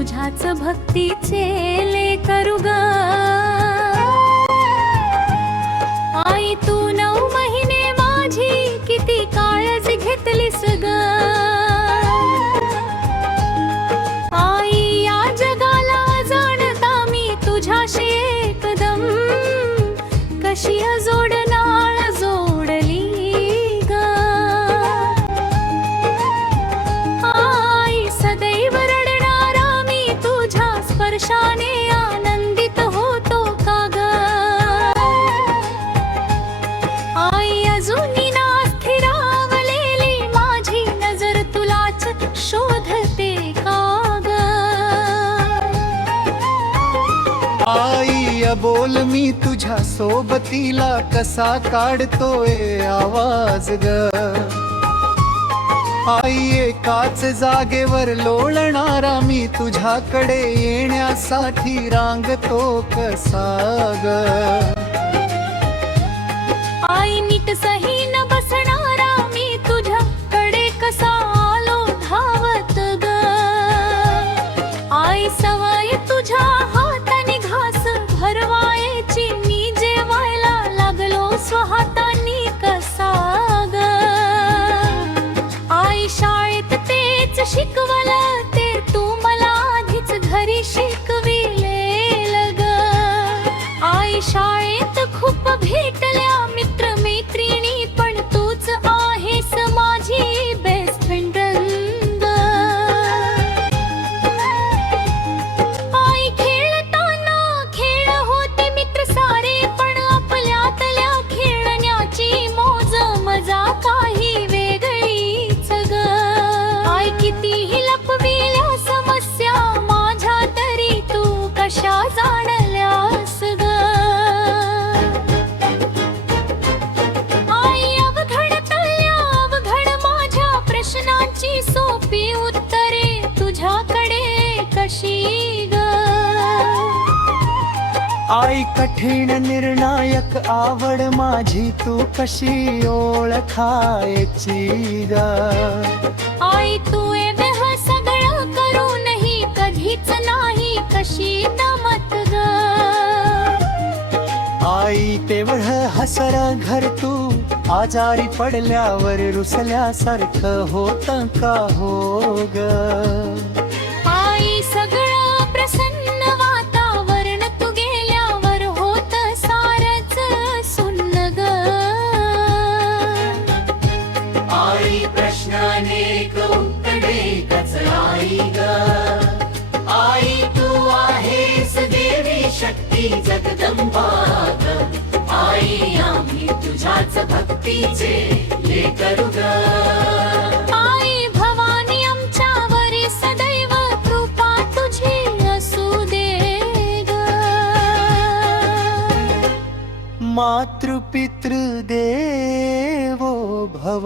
तुझ्याच भक्तीचे लेकरू ग। आई तू 9 महिने माझी किती काळजी घेतलीस ग। आई या जगाला जाणता मी तुझ्याशी एकदम कशी जोडनाळ जोडली ग। आई सदैव रडणारा मी तुझ्या स्पर्शाने आनंदित होतो का ग। आई अजूनही ना स्थिरावलेली माझी नजर तुलाच शोधते का ग। आई बोल मी तुझ्या सोबतीला कसा काढतोय आवाज ग। आई एकाच जागेवर लोळणारा मी तुझ्याकडे येण्यासाठी रांगतो कसा ग। आई नीट सही न बसणारा मी तुझ्याकडे कसा आलो धावत ग। आई सवय तुझ्या हाताने घास भरवायची मी जेवायला लागलो स्वहातानी कसा ग। आई शाळेत तेच शिकवलं ते तू मला आधीच घरी शिकविलेलं ग। आई शाळेत खूप भेटल्या मित्र मैत्रिणी पण तूच आहेस माझी बेस्ट फ्रेंड ग। आई खेळताना खेळ होते मित्र सारे पण आपल्यातल्या खेळण्याची मोज मजा काही वेगळीच ग। आई कितीही लपविल्या समस्या माझ्या तरी तू कशा जाणल्यास ग। आई अवघडतल्या अवघड माझ्या प्रश्नांची सोपी उत्तरे तुझ्याकडे कशी ग। आई कठीण निर्णायक आवड माझी तू कशी ओळखायची ग। आई तू एवढं सगळं करूनही कधीच नाही कशी दमत ग। आई तेवढं हसर घर तू आजारी पडल्यावर रुसल्यासारखं होतं का हो ग। आई सगळं प्रसन्न वातावरण तू गेल्यावर होत सारच सुन्न ग। आई प्रश्नाने उत्तरे कच आई ग। आई तू आहेस देवी शक्ती जगदंबा ग। आई आम्ही तुझ्याच भक्तीचे लेकरू ग। आई भवानी आमच्यावरी सदैव कृपा तुझी असू दे ग। मातृपितृ देवो भव।